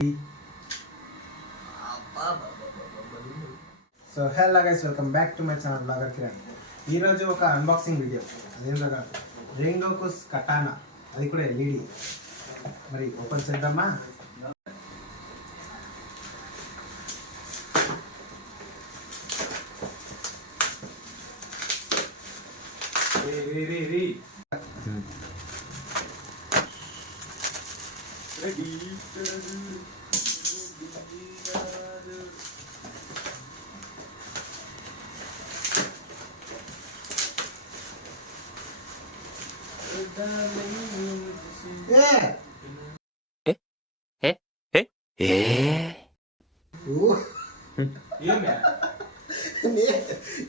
So hello guys, welcome back to my channel blogger Kiran. ఈరోజు ఒక unboxing video. అదేంటో కాదు, రెంగోకుస్ కటానా, అది కూడా ఎల్ఈడి. మరి ఓపెన్ చేద్దామా?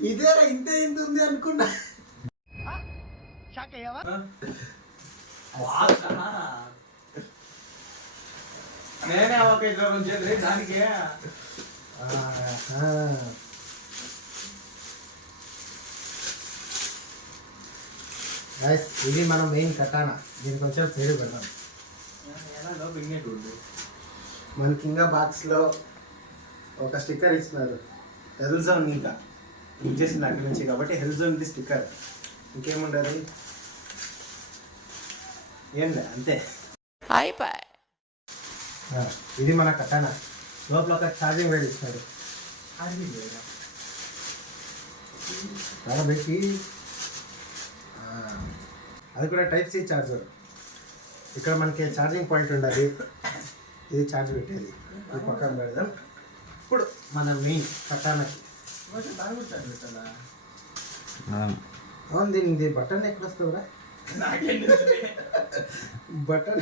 ఇదేరా ఇంతే ఇంత ఉంది అనుకున్నా. నేనే ఒక దానికి ఇది మన మెయిన్ కటానా. దీనికి కొంచెం పేరు పెడదాం. మనకి ఇంకా బాక్స్లో ఒక స్టిక్కర్ ఇస్తున్నారు, హెల్ జోన్. ఇంకా ఇచ్చేసింది అక్కడి నుంచి, కాబట్టి హెల్ జోన్ది స్టిక్కర్. ఇంకేముండదు, ఏం లేదు, అంతే. ఇది మన కటానా. లోపల ఒక ఛార్జింగ్ వైర్ ఇచ్చినాడు. పెట్టి అది కూడా టైప్ సి ఛార్జర్. ఇక్కడ మనకి ఛార్జింగ్ పాయింట్ ఉండాలి. ఇది ఛార్జ్ పెట్టేది. ఇది పక్కన పెడదాం. ఇప్పుడు మన మెయిన్ కటానాకి అవును, దీనికి బటన్ ఎక్కడ వస్తుందా? బటన్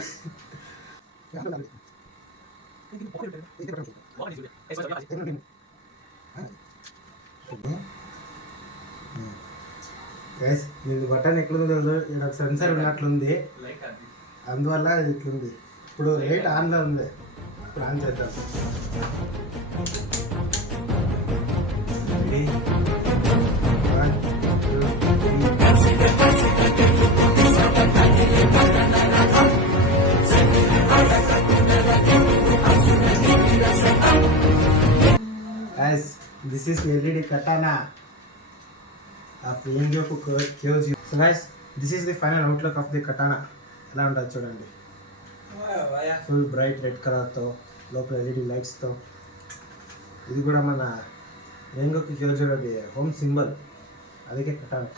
దీని బటన్ ఎక్కడుందో ఇక్కడ ఒక సెన్సర్ ఉన్నట్లుంది, అందువల్ల ఇది ఇట్లుంది. ఇప్పుడు లైట్ ఆన్లో ఉంది. ఇప్పుడు ఆన్ చేద్దాం. Guys, this is LED katana of Rengoku Kyoji. So guys, this is the final outlook of the katana. ఎలా ఉంటుంది చూడండి. ఫుల్ బ్రైట్ రెడ్ కలర్తో, లోపల ఎల్ఈడి లైట్స్తో. ఇది కూడా మన రెంగోకు క్యోజోది హోమ్ సింబల్, అందుకే కటానా.